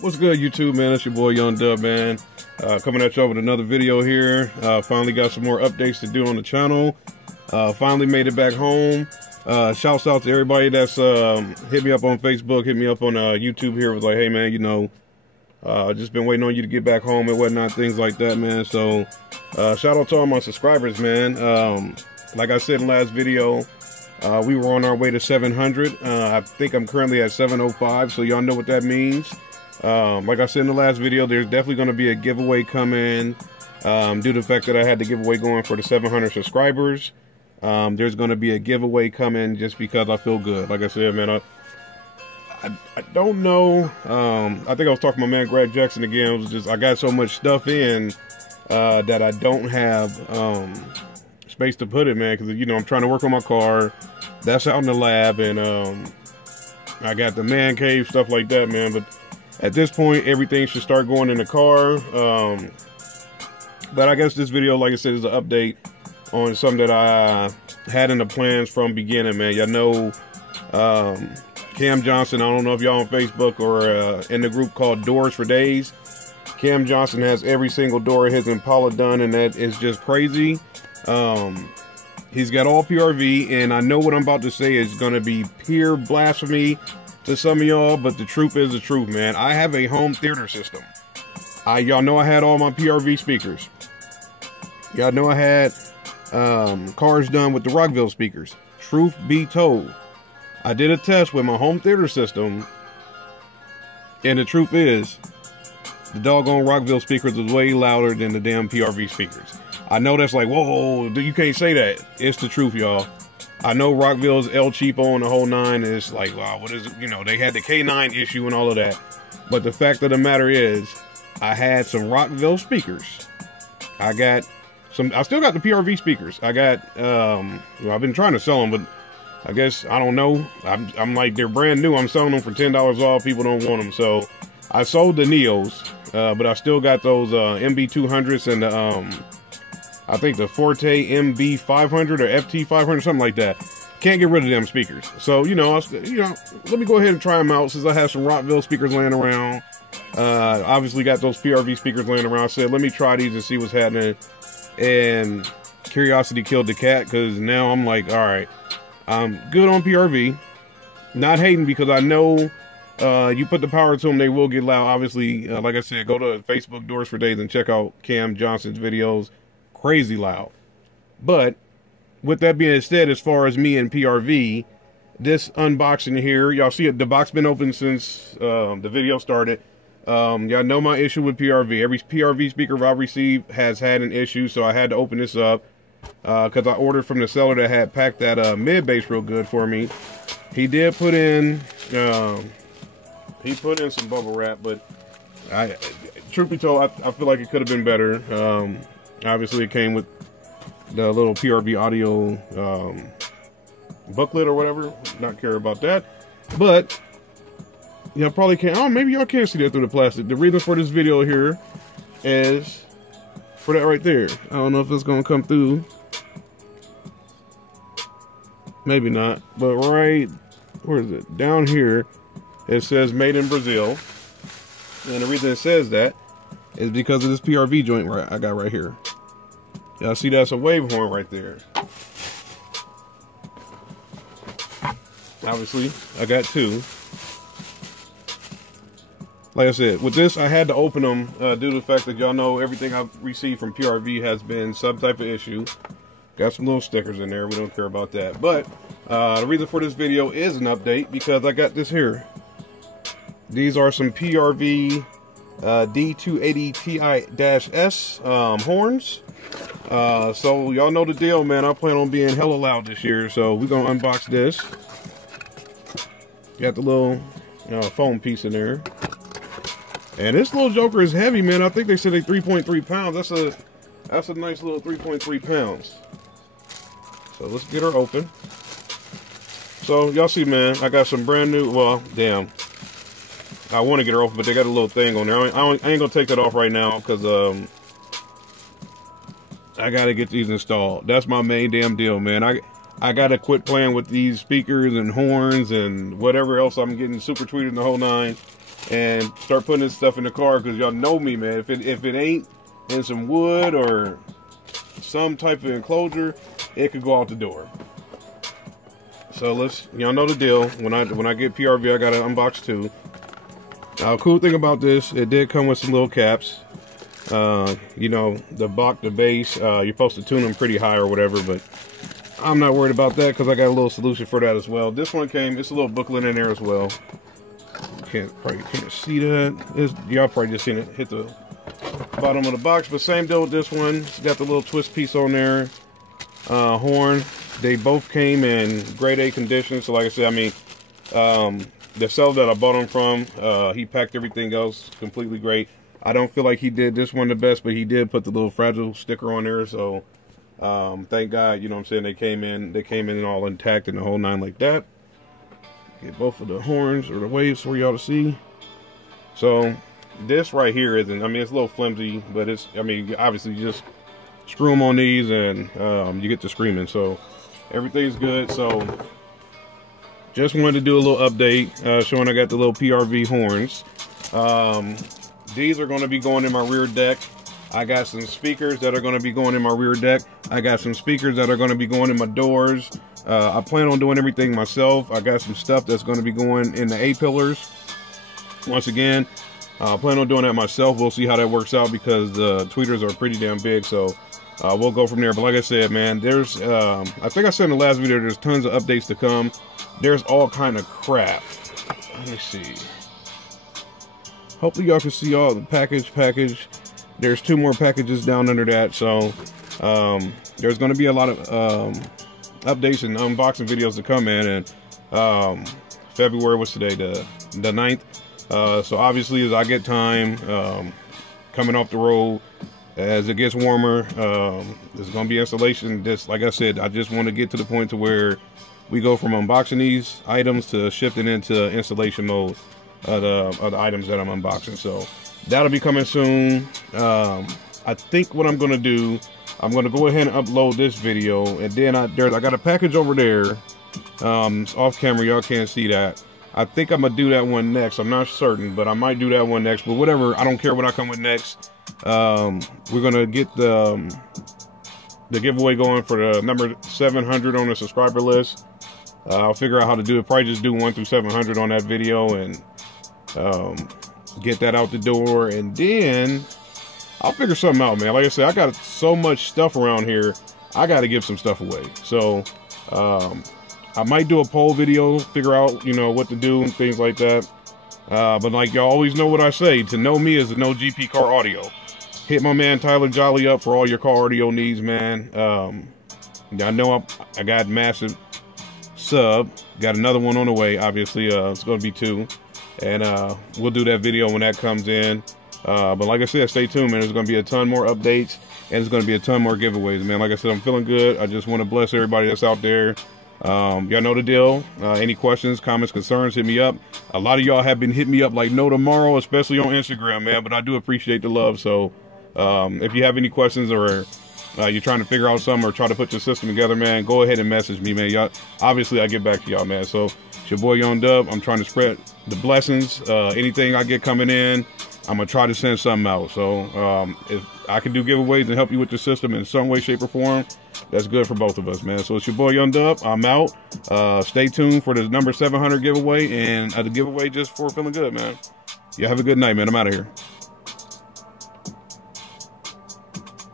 What's good, YouTube, man? It's your boy Young Dub, man. Coming at y'all with another video here. Finally got some more updates to do on the channel. Finally made it back home. Shouts out to everybody that's hit me up on Facebook, hit me up on YouTube here. Was like, hey man, you know, just been waiting on you to get back home and whatnot, things like that, man. So shout out to all my subscribers, man. Like I said in the last video, we were on our way to 700. I think I'm currently at 705, so y'all know what that means. Like I said in the last video, there's definitely going to be a giveaway coming due to the fact that I had the giveaway going for the 700 subscribers. There's going to be a giveaway coming just because I feel good. Like I said, man, I don't know. I think I was talking to my man Greg Jackson again. It was just I got so much stuff in that I don't have space to put it, man, because, you know, I'm trying to work on my car. That's out in the lab, and I got the man cave, stuff like that, man. But at this point, everything should start going in the car. But I guess this video, like I said, is an update on something that I had in the plans from beginning, man. Y'all know Cam Johnson. I don't know if y'all on Facebook or in the group called Doors for Days. Cam Johnson has every single door of his Impala done, and that is just crazy. He's got all PRV, and I know what I'm about to say is going to be pure blasphemy to some of y'all, but the truth is the truth, man. I have a home theater system. Y'all know I had all my PRV speakers. Y'all know I had cars done with the Rockville speakers. Truth be told, I did a test with my home theater system, and the truth is, the doggone Rockville speakers was way louder than the damn PRV speakers. I know that's like, whoa, you can't say that. It's the truth, y'all. I know Rockville's El Cheapo and the whole nine is like, wow, what is it? You know, they had the K9 issue and all of that. But the fact of the matter is, I had some Rockville speakers. I still got the PRV speakers. I got, well, I've been trying to sell them, but I guess, I don't know. I'm like, they're brand new. I'm selling them for $10 off. People don't want them. So I sold the Neos, but I still got those MB200s and the, I think the Forte MB500 or FT500, something like that. Can't get rid of them speakers. So, you know, let me go ahead and try them out since I have some Rockville speakers laying around. Obviously got those PRV speakers laying around. I said, let me try these and see what's happening. And curiosity killed the cat, because now I'm like, all right, I'm good on PRV. Not hating, because I know you put the power to them, they will get loud. Obviously, like I said, go to Facebook Doors for Days and check out Cam Johnson's videos. Crazy loud. But with that being said, as far as me and PRV, this unboxing here, y'all see it, the box been open since the video started. Y'all know my issue with PRV. Every PRV speaker I received has had an issue, so I had to open this up because I ordered from the seller that had packed that mid bass real good for me. He did put in some bubble wrap, but truth be told, I feel like it could have been better. Obviously, it came with the little PRV Audio booklet or whatever. Not care about that. But, y'all probably can't. Oh, maybe y'all can't see that through the plastic. The reason for this video here is for that right there. I don't know if it's going to come through. Maybe not. But right, where is it? Down here, it says Made in Brazil. And the reason it says that is because of this PRV joint I got right here. Y'all see that's a wave horn right there. Obviously, I got two. Like I said, with this, I had to open them due to the fact that y'all know everything I've received from PRV has been some type of issue. Got some little stickers in there. We don't care about that. But the reason for this video is an update because I got this here. These are some PRV D280Ti-S horns. So y'all know the deal, man. I plan on being hella loud this year, so we're gonna unbox this. Got the little foam piece in there, and this little joker is heavy, man. I think they said they 3.3 pounds. That's a nice little 3.3 pounds. So let's get her open. So y'all see, man, I got some brand new. Well, damn. I want to get her open, but they got a little thing on there. I ain't gonna take that off right now because I gotta get these installed. That's my main damn deal, man. I gotta quit playing with these speakers and horns and whatever else I'm getting super tweeted in the whole nine. and start putting this stuff in the car, because y'all know me, man. If it ain't in some wood or some type of enclosure, it could go out the door. So y'all know the deal. When I get PRV, I gotta unbox too. Now, cool thing about this, it did come with some little caps. You know, the base, you're supposed to tune them pretty high or whatever, but I'm not worried about that because I got a little solution for that as well. This one came, it's a little booklet in there as well. Probably can't see that. Y'all probably just seen it hit the bottom of the box, but same deal with this one. It's got the little twist piece on there. Horn. They both came in grade A condition. So like I said, I mean, the seller that I bought them from, he packed everything else completely great. I don't feel like he did this one the best, but he did put the little fragile sticker on there. So thank God, you know what I'm saying, they came in all intact and the whole nine like that. Get both of the horns or the waves for y'all to see. So this right here isn't, I mean, it's a little flimsy, but it's, I mean, obviously you just screw them on these and you get to screaming. So everything's good. So just wanted to do a little update showing I got the little PRV horns. These are going to be going in my rear deck. I got some speakers that are going to be going in my rear deck. I got some speakers that are going to be going in my doors. I plan on doing everything myself. I got some stuff that's going to be going in the A-pillars. Once again, I plan on doing that myself. We'll see how that works out because the tweeters are pretty damn big. So we'll go from there. But like I said, man, there's, I think I said in the last video, there's tons of updates to come. There's all kind of crap. Let me see. Hopefully y'all can see all the package. There's 2 more packages down under that. So there's going to be a lot of updates and unboxing videos to come in. And February, what's today? The 9th. So obviously as I get time coming off the road, as it gets warmer, there's going to be installation. This, like I said, I just want to get to the point to where we go from unboxing these items to shifting into installation mode of the items that I'm unboxing. So that'll be coming soon. I think what I'm going to do, I'm going to go ahead and upload this video, and then I got a package over there. It's off camera, y'all can't see that. I think I'm gonna do that one next. I'm not certain, but I might do that one next. But whatever, I don't care what I come with next. We're gonna get the giveaway going for the number 700 on the subscriber list. I'll figure out how to do it. Probably just do 1 through 700 on that video and get that out the door, and then I'll figure something out, man. Like I said, I got so much stuff around here. I got to give some stuff away. So I might do a poll video, figure out, you know, what to do and things like that. But like y'all always know what I say, to know me is to know GP Car Audio. Hit my man Tyler Jolly up for all your car audio needs, man. I know I got massive sub. Got another one on the way, obviously. It's going to be 2. And we'll do that video when that comes in. But like I said, stay tuned, man. There's going to be a ton more updates, and there's going to be a ton more giveaways, man. Like I said, I'm feeling good. I just want to bless everybody that's out there. Y'all know the deal. Any questions, comments, concerns, hit me up. A lot of y'all have been hitting me up like no tomorrow, especially on Instagram, man. But I do appreciate the love. So if you have any questions or you're trying to figure out something or try to put your system together, man, go ahead and message me, man. Y'all, obviously, I get back to y'all, man. So it's your boy Young Dub. I'm trying to spread the blessings. Anything I get coming in, I'm going to try to send something out. So if I can do giveaways and help you with the system in some way, shape, or form, that's good for both of us, man. So it's your boy Young Dub. I'm out. Stay tuned for the number 700 giveaway and the giveaway just for feeling good, man. Y'all have a good night, man. I'm out of here.